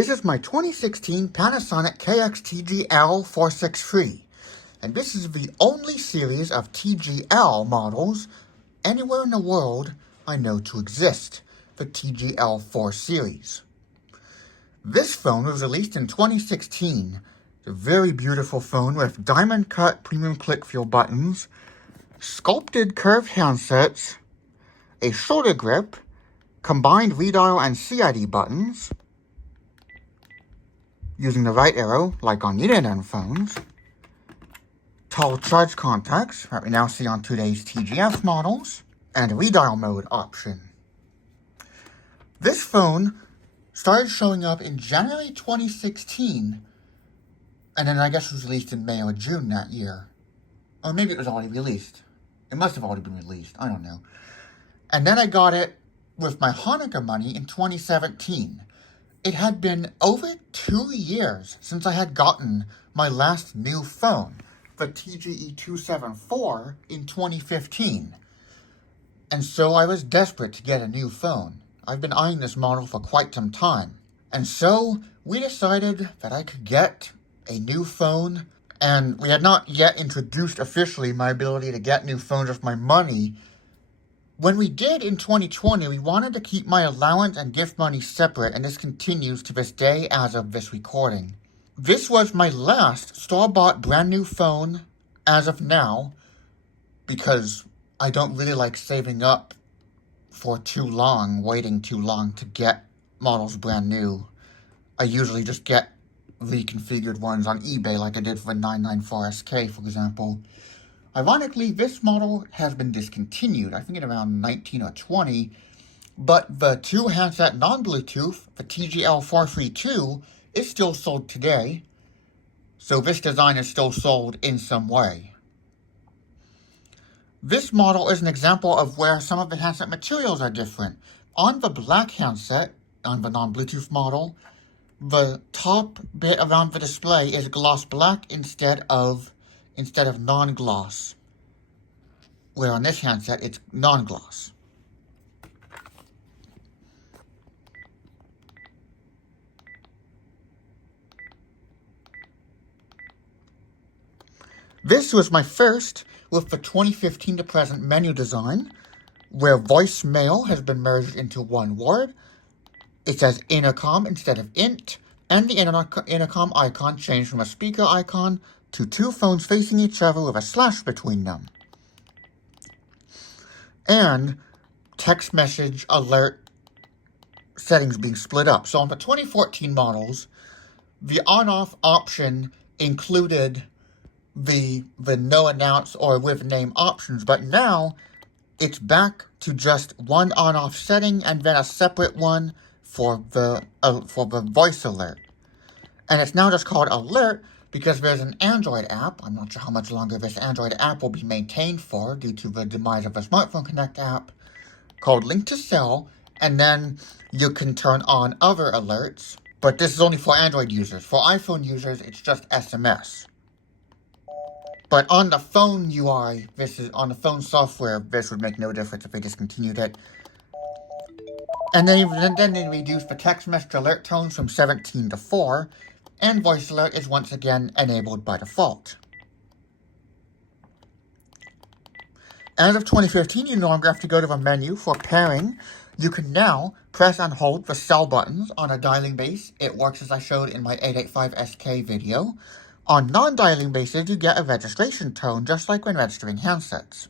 This is my 2016 Panasonic KX-TGL463, and this is the only series of TGL models anywhere in the world I know to exist, the TGL4 series. This phone was released in 2016. It's a very beautiful phone with diamond-cut premium click feel buttons, sculpted curved handsets, a shoulder grip, combined Redial and CID buttons, using the right arrow, like on Intercom phones, tall charge contacts that we now see on today's TGF models, and a Redial mode option. This phone started showing up in January 2016, and then I guess it was released in May or June that year. Or maybe it was already released. It must have already been released, I don't know. And then I got it with my Hanukkah money in 2017. It had been over 2 years since I had gotten my last new phone, the TGE274, in 2015. And so I was desperate to get a new phone. I've been eyeing this model for quite some time. And so we decided that I could get a new phone, and we had not yet introduced officially my ability to get new phones with my money. When we did in 2020, we wanted to keep my allowance and gift money separate, and this continues to this day as of this recording. This was my last store-bought brand new phone as of now, because I don't really like saving up for too long, waiting too long to get models brand new. I usually just get reconfigured ones on eBay like I did for the 994SK, for example. Ironically, this model has been discontinued, I think at around 19 or 20, but the two-handset non-Bluetooth, the TGL432, is still sold today, so this design is still sold in some way. This model is an example of where some of the handset materials are different. On the black handset, on the non-Bluetooth model, the top bit around the display is gloss black instead of non-gloss, where on this handset it's non-gloss. This was my first with the 2015 to present menu design, where voicemail has been merged into one word. It says Intercom instead of Int, and the Intercom icon changed from a speaker icon to two phones facing each other with a slash between them. And text message alert settings being split up. So on the 2014 models, the on-off option included the no announce or with name options, but now it's back to just one on-off setting and then a separate one for the voice alert. And it's now just called Alert because there's an Android app. I'm not sure how much longer this Android app will be maintained for due to the demise of the Smartphone Connect app, called Link to Sell, and then you can turn on other alerts, but this is only for Android users. For iPhone users, it's just SMS. But on the phone UI, on the phone software, this would make no difference if they discontinued it. And then they reduced the text message alert tones from 17 to 4, and voice alert is once again enabled by default. As of 2015, you no longer have to go to the menu for pairing. You can now press and hold the cell buttons on a dialing base. It works as I showed in my 885SK video. On non-dialing bases, you get a registration tone, just like when registering handsets.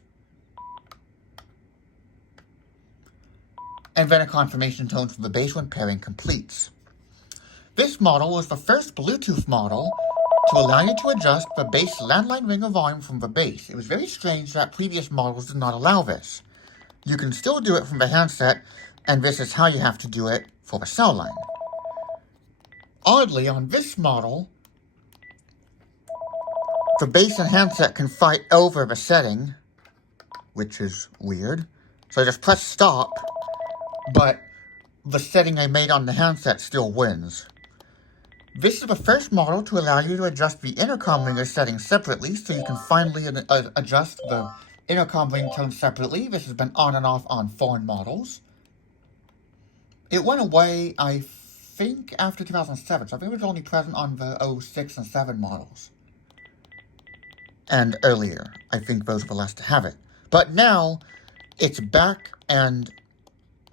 And then a confirmation tone for the base when pairing completes. This model was the first Bluetooth model to allow you to adjust the base landline ringer volume from the base. It was very strange that previous models did not allow this. You can still do it from the handset, and this is how you have to do it for the cell line. Oddly, on this model, the base and handset can fight over the setting, which is weird. So I just press stop, but the setting I made on the handset still wins. This is the first model to allow you to adjust the intercom ringer settings separately, so you can finally adjust the intercom ringtone separately. This has been on and off on foreign models. It went away, I think, after 2007. So I think it was only present on the 06 and 7 models. And earlier. I think those were the last to have it. But now, it's back and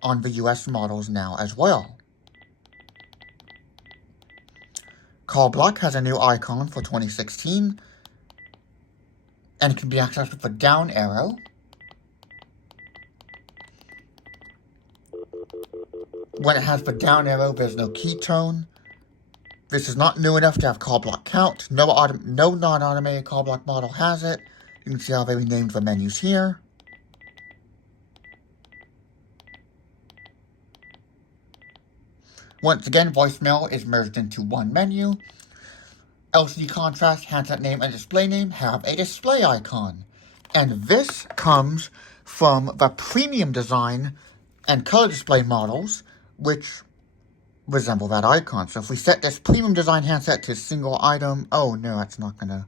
on the US models now as well. Call block has a new icon for 2016. And it can be accessed with the down arrow. When it has the down arrow, there's no key tone. This is not new enough to have call block count. No non-automated call block model has it. You can see how they renamed the menus here. Once again, voicemail is merged into one menu. LCD contrast, handset name, and display name have a display icon. And this comes from the premium design and color display models, which resemble that icon. So if we set this premium design handset to single item, oh no, that's not going to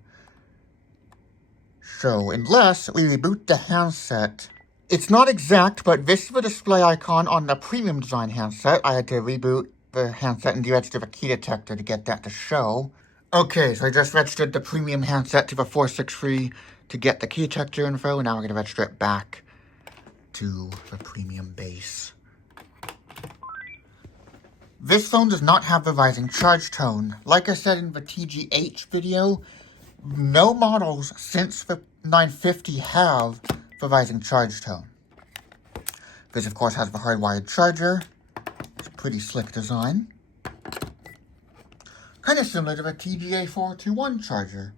show unless we reboot the handset. It's not exact, but this is the display icon on the premium design handset. I had to reboot the handset and deregister the key detector to get that to show. Okay, so I just registered the premium handset to the 463 to get the key detector info, and now we're going to register it back to the premium base. This phone does not have the rising charge tone. Like I said in the TGH video, no models since the 950 have the rising charge tone. This, of course, has the hardwired charger. It's a pretty slick design. Kind of similar to the TGA421 charger.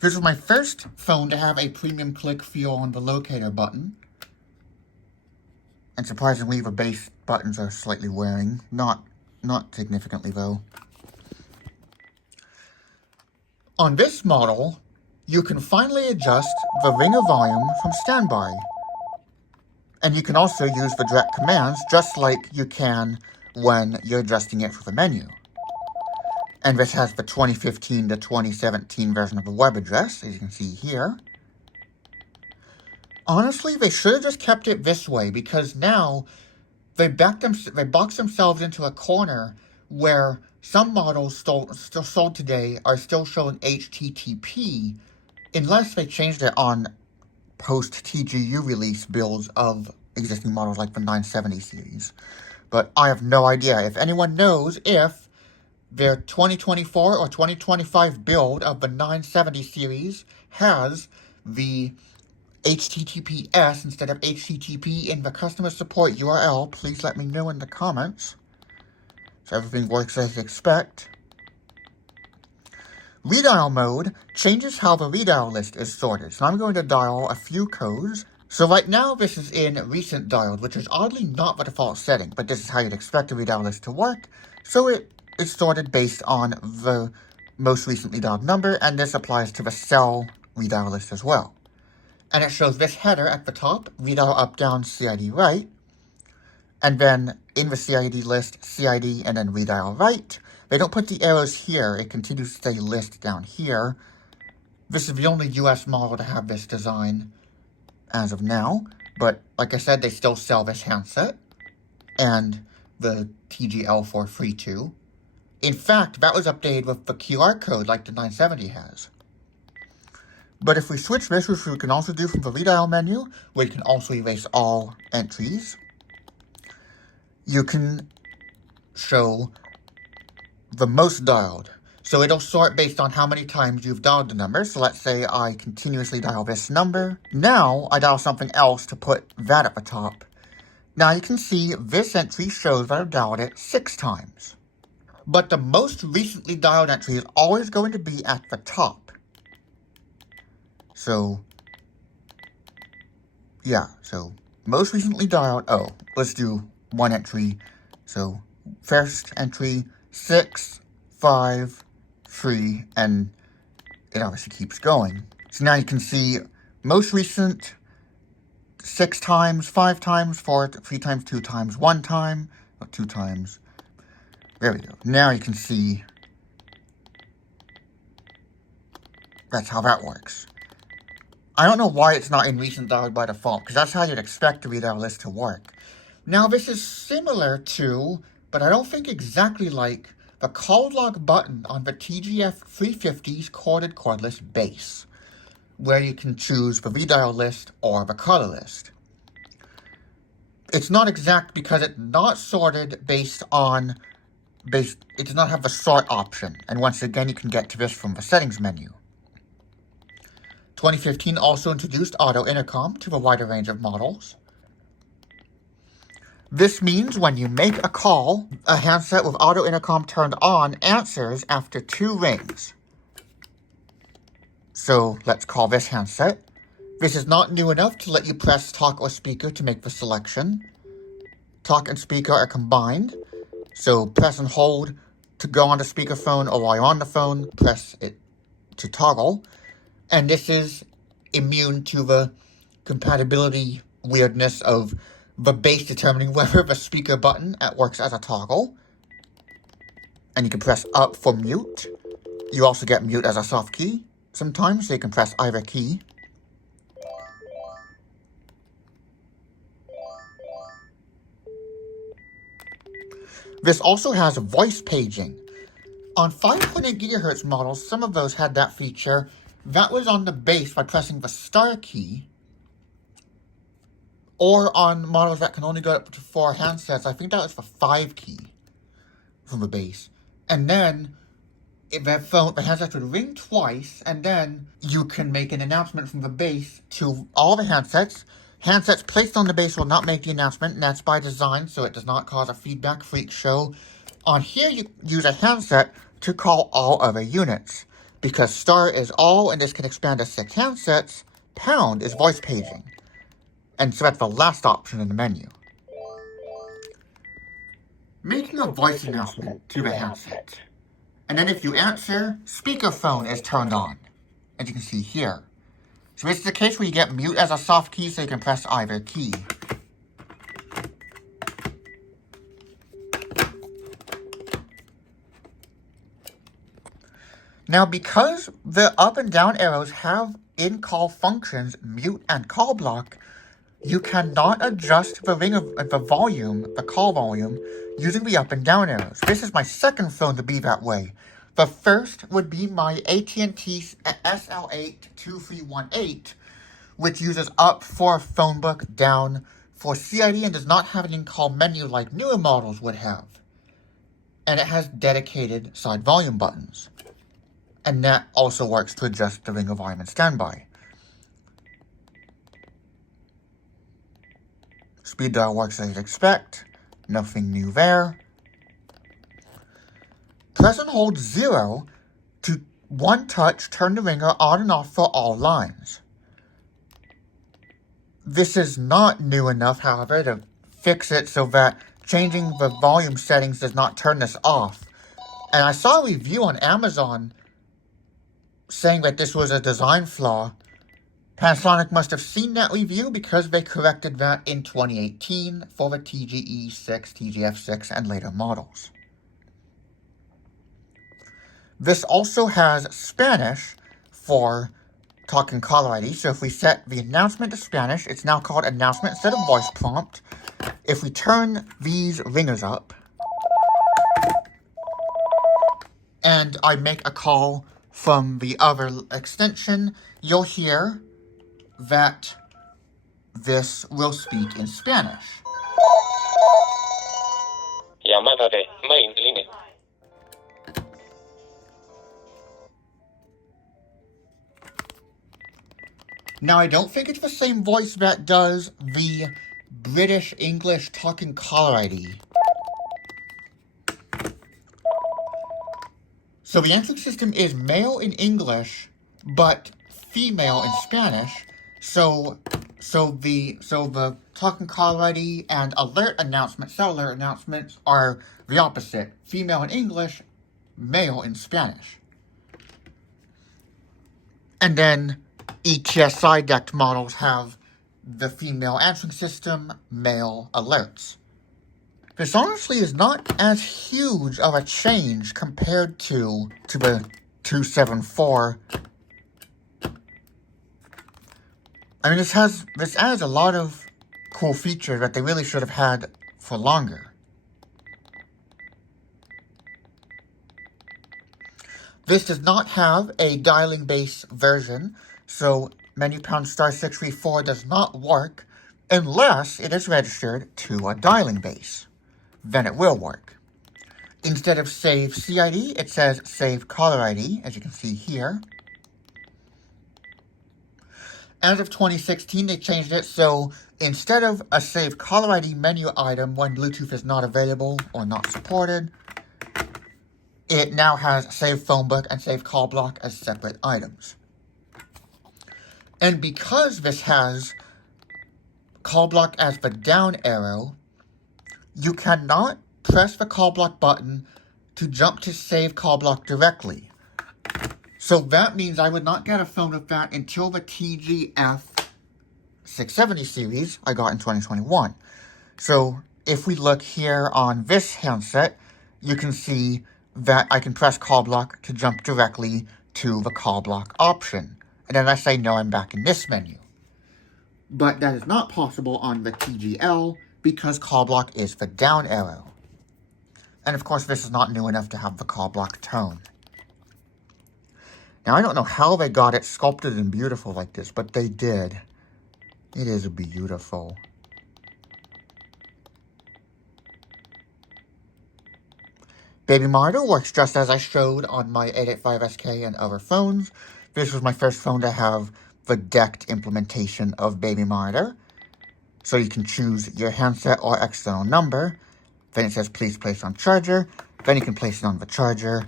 This was my first phone to have a premium click feel on the locator button. And surprisingly, the base buttons are slightly wearing. Not significantly, though. On this model, you can finally adjust the ringer volume from standby. And you can also use the direct commands just like you can when you're adjusting it for the menu. And this has the 2015 to 2017 version of the web address, as you can see here. Honestly, they should have just kept it this way, because now they box themselves into a corner where some models still sold today are still showing HTTP, unless they changed it on post-TGU release builds of existing models like the 970 series. But I have no idea. If anyone knows if their 2024 or 2025 build of the 970 series has the HTTPS instead of HTTP in the customer support URL, please let me know in the comments. So everything works as you expect. Redial mode changes how the redial list is sorted. So I'm going to dial a few codes. So right now this is in recent dialed, which is oddly not the default setting, but this is how you'd expect a redial list to work. So it is sorted based on the most recently dialed number, and this applies to the cell redial list as well. And it shows this header at the top, redial up, down, CID right, and then in the CID list, CID and then redial right. They don't put the arrows here, it continues to say list down here. This is the only US model to have this design as of now, but like I said, they still sell this handset and the TGL432. In fact, that was updated with the QR code like the 970 has. But if we switch this, which we can also do from the redial menu, where you can also erase all entries, you can show the most dialed. So it'll sort based on how many times you've dialed the number. So let's say I continuously dial this number. Now I dial something else to put that at the top. Now you can see this entry shows that I've dialed it 6 times. But the most recently dialed entry is always going to be at the top. So, yeah, so most recently dialed, let's do one entry. So first entry, 6, 5, 3, and it obviously keeps going. So now you can see most recent, 6 times, 5 times, 4, 3 times, 2 times, 1 time, or 2 times. There we go. Now you can see that's how that works. I don't know why it's not in recent dialed by default, because that's how you'd expect the Redial list to work. Now this is similar to, but I don't think exactly like, the call log button on the TGF350's corded cordless base, where you can choose the Redial list or the color list. It's not exact because it's not sorted based on, it does not have the sort option, and once again you can get to this from the settings menu. 2015 also introduced auto intercom to a wider range of models. This means when you make a call, a handset with auto intercom turned on answers after 2 rings. So let's call this handset. This is not new enough to let you press talk or speaker to make the selection. Talk and speaker are combined, so press and hold to go on the speakerphone, or while you're on the phone, press it to toggle. And this is immune to the compatibility weirdness of the base determining whether the speaker button works as a toggle. And you can press up for mute. You also get mute as a soft key sometimes, so you can press either key. This also has voice paging. On 5.8 GHz models, some of those had that feature. That was on the base by pressing the star key, or on models that can only go up to 4 handsets, I think that was the 5 key from the base. And then the handset would ring twice, and then you can make an announcement from the base to all the handsets. Handsets placed on the base will not make the announcement, and that's by design, so it does not cause a feedback freak show. On here, you use a handset to call all other units. Because star is all, and this can expand to 6 handsets, pound is voice paging. And so that's the last option in the menu. Making a voice announcement to the handset. And then if you answer, speakerphone is turned on, as you can see here. So this is the case where you get mute as a soft key, so you can press either key. Now, because the up and down arrows have in-call functions, mute and call block, you cannot adjust the volume, the call volume, using the up and down arrows. This is my second phone to be that way. The first would be my AT&T SL8-2318, which uses up for phone book, down for CID, and does not have an in-call menu like newer models would have. And it has dedicated side volume buttons. And that also works to adjust the ringer volume and standby. Speed dial works as you'd expect. Nothing new there. Press and hold 0 to one touch turn the ringer on and off for all lines. This is not new enough, however, to fix it so that changing the volume settings does not turn this off. And I saw a review on Amazon saying that this was a design flaw. Panasonic must have seen that review because they corrected that in 2018 for the TGE6, TGF6, and later models. This also has Spanish for talk and caller ID, so if we set the announcement to Spanish, it's now called announcement instead of voice prompt. If we turn these ringers up, and I make a call from the other extension, you'll hear that this will speak in Spanish. Llamada de main line. Now, I don't think it's the same voice that does the British English talking caller ID. So the answering system is male in English, but female in Spanish. So the talking caller ID and alert announcement, cell alert announcements are the opposite. Female in English, male in Spanish. And then ETS side decked models have the female answering system, male alerts. This honestly is not as huge of a change compared to the 274, I mean, this adds a lot of cool features that they really should have had for longer. This does not have a dialing base version, so menu pound star 634 does not work unless it is registered to a dialing base. Then it will work. Instead of save CID, it says save caller ID, as you can see here. As of 2016, they changed it so instead of a save caller ID menu item when Bluetooth is not available or not supported, it now has save phone book and save call block as separate items. And because this has call block as the down arrow, you cannot press the call block button to jump to save call block directly. So that means I would not get a phone with that until the TGF670 series I got in 2021. So if we look here on this handset, you can see that I can press call block to jump directly to the call block option. And then I say no, I'm back in this menu. But that is not possible on the TGL because call block is the down arrow. And of course, this is not new enough to have the call block tone. Now, I don't know how they got it sculpted and beautiful like this, but they did. It is beautiful. Baby Monitor works just as I showed on my 885SK and other phones. This was my first phone to have the decked implementation of Baby Monitor. So you can choose your handset or external number. Then it says please place on charger. Then you can place it on the charger.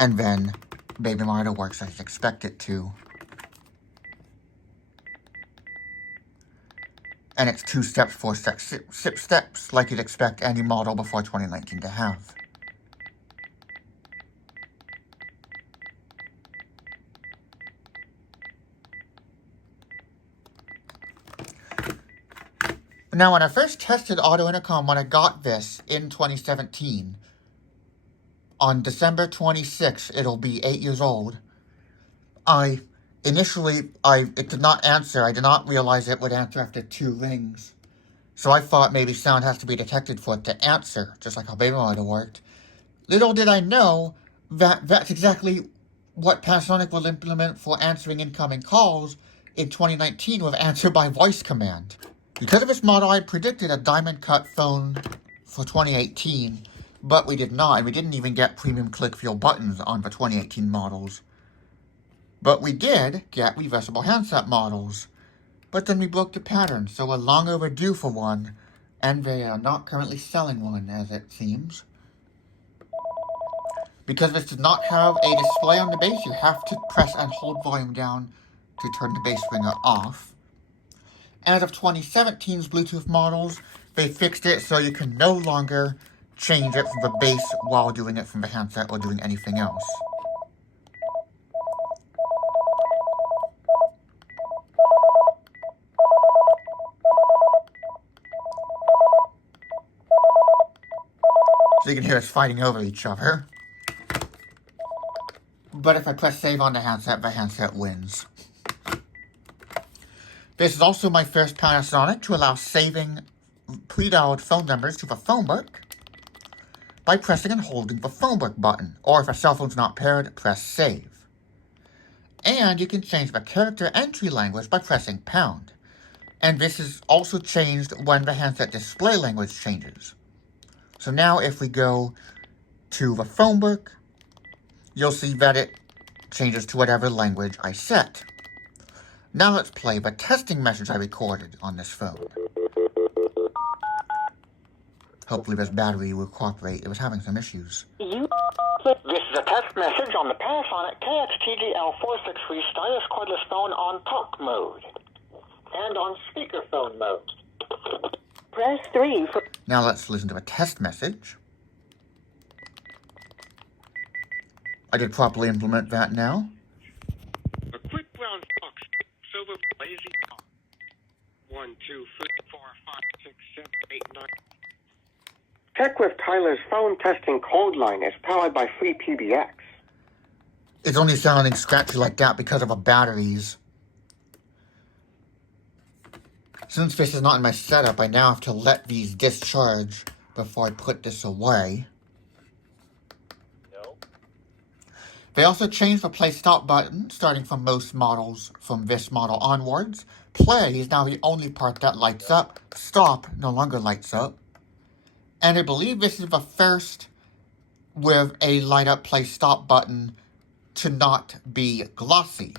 And then Baby Monitor works as expected to. And it's 2 steps, 4 steps, 6 steps, like you'd expect any model before 2019 to have. Now, when I first tested Auto Intercom when I got this in 2017, on December 26th, it'll be 8 years old, it did not answer. I did not realize it would answer after 2 rings. So I thought maybe sound has to be detected for it to answer, just like how Baby Monitor worked. Little did I know that that's exactly what Panasonic will implement for answering incoming calls in 2019 with answer by voice command. Because of this model, I predicted a diamond cut phone for 2018, but we did not, and we didn't even get premium click feel buttons on the 2018 models. But we did get reversible handset models. But then we broke the pattern, so we're long overdue for one, and they are not currently selling one, as it seems. Because this does not have a display on the base, you have to press and hold volume down to turn the bass ringer off. As of 2017's Bluetooth models, they fixed it so you can no longer change it from the bass while doing it from the handset or doing anything else. So you can hear us fighting over each other. But if I press save on the handset wins. This is also my first Panasonic to allow saving pre-dialed phone numbers to the phone book by pressing and holding the phone book button, or if a cell phone's not paired, press save. And you can change the character entry language by pressing pound. And this is also changed when the handset display language changes. So now if we go to the phone book, you'll see that it changes to whatever language I set. Now let's play the testing message I recorded on this phone. Hopefully this battery will cooperate. It was having some issues. This is a test message on the Panasonic KX-TGL463 stylus cordless phone on talk mode and on speakerphone mode. Press 3 for... Now let's listen to a test message. I did properly implement that now. A quick brown fox, silver lazy dog. 1, 2, 3, 4, 5, 6, 7, 8, 9. Check with Tyler's phone testing code line is powered by free PBX. It's only sounding scratchy like that because of the batteries. Since this is not in my setup, I now have to let these discharge before I put this away. They also changed the play stop button, starting from most models from this model onwards. Play is now the only part that lights up. Stop no longer lights up. And I believe this is the first with a light up play stop button to not be glossy.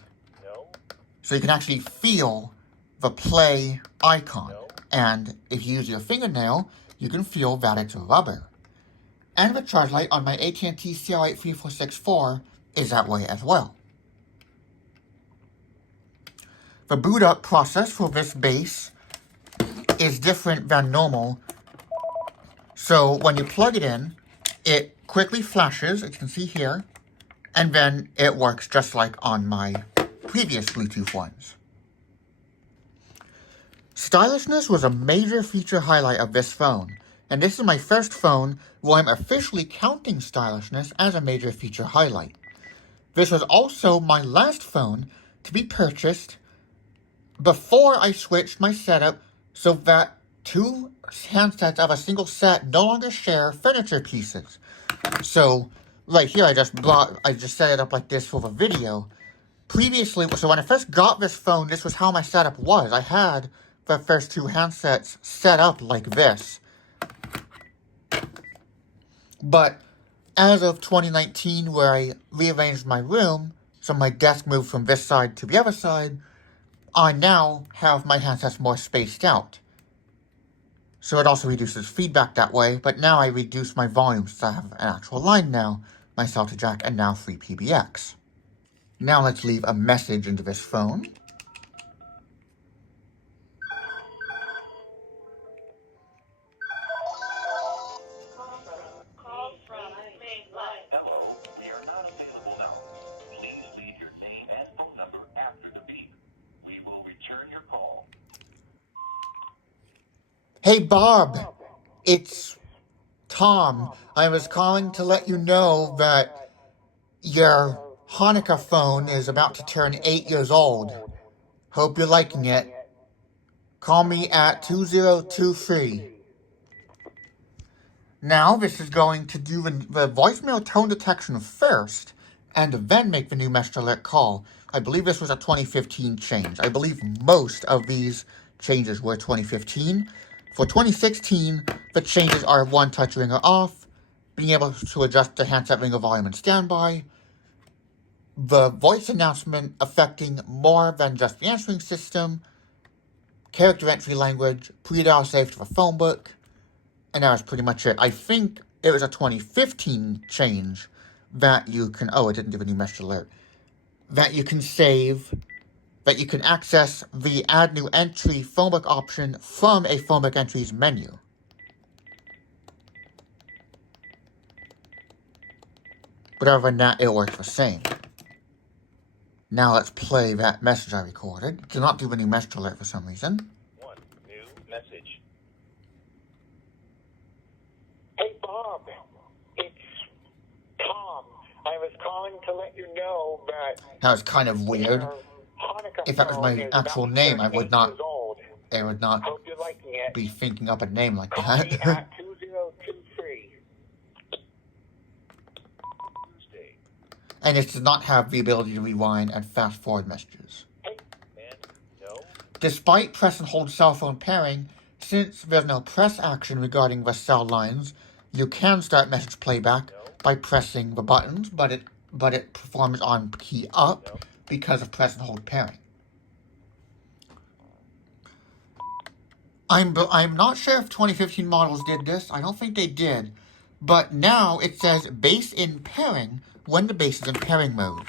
So you can actually feel the play icon. And if you use your fingernail, you can feel that it's rubber. And the charge light on my AT&T CR83464 is that way as well. The boot up process for this base is different than normal. So when you plug it in, it quickly flashes, as you can see here, and then it works just like on my previous Bluetooth ones. Stylishness was a major feature highlight of this phone, and this is my first phone where I'm officially counting stylishness as a major feature highlight. This was also my last phone to be purchased before I switched my setup so that two handsets of a single set no longer share furniture pieces. So, right here, I just set it up like this for the video. Previously, so when I first got this phone, this was how my setup was. I had the first two handsets set up like this. But as of 2019, where I rearranged my room, so my desk moved from this side to the other side, I now have my handsets more spaced out. So it also reduces feedback that way, but now I reduce my volume since I have an actual line now, my Celta jack, and now 3 PBX. Now let's leave a message into this phone. Hey Bob, it's Tom. I was calling to let you know that your Hanukkah phone is about to turn 8 years old. Hope you're liking it. Call me at 2023. Now this is going to do the voicemail tone detection first, and then make the new message alert call. I believe this was a 2015 change. I believe most of these changes were 2015. For 2016, the changes are one-touch ringer off, being able to adjust the handset ringer volume and standby, the voice announcement affecting more than just the answering system, character entry language, pre-dial save to the phone book, and that was pretty much it. I think it was a 2015 change that you can, it didn't do a new message alert, that you can save, that you can access the Add New Entry phone book option from a phone book entries menu. But other than that, it works the same. Now let's play that message I recorded. It did not do a new message alert for some reason. One new message. Hey Bob, it's Tom. I was calling to let you know That was kind of weird. If that was my actual name, I would not be thinking up a name like that. At 2023. And it does not have the ability to rewind and fast forward messages. Despite press and hold cell phone pairing, since there's no press action regarding the cell lines, you can start message playback by pressing the buttons, but it performs on key up because of press and hold pairing. I'm not sure if 2015 models did this. I don't think they did. But now it says base in pairing when the base is in pairing mode.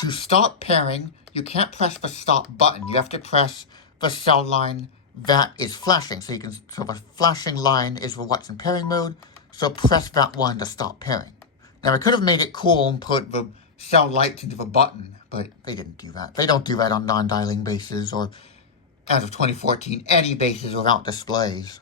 To stop pairing, you can't press the stop button. You have to press the cell line that is flashing. So the flashing line is for what's in pairing mode. So press that one to stop pairing. Now I could have made it cool and put the cell lights into the button, but they didn't do that. They don't do that on non-dialing bases or, as of 2014, any bases without displays.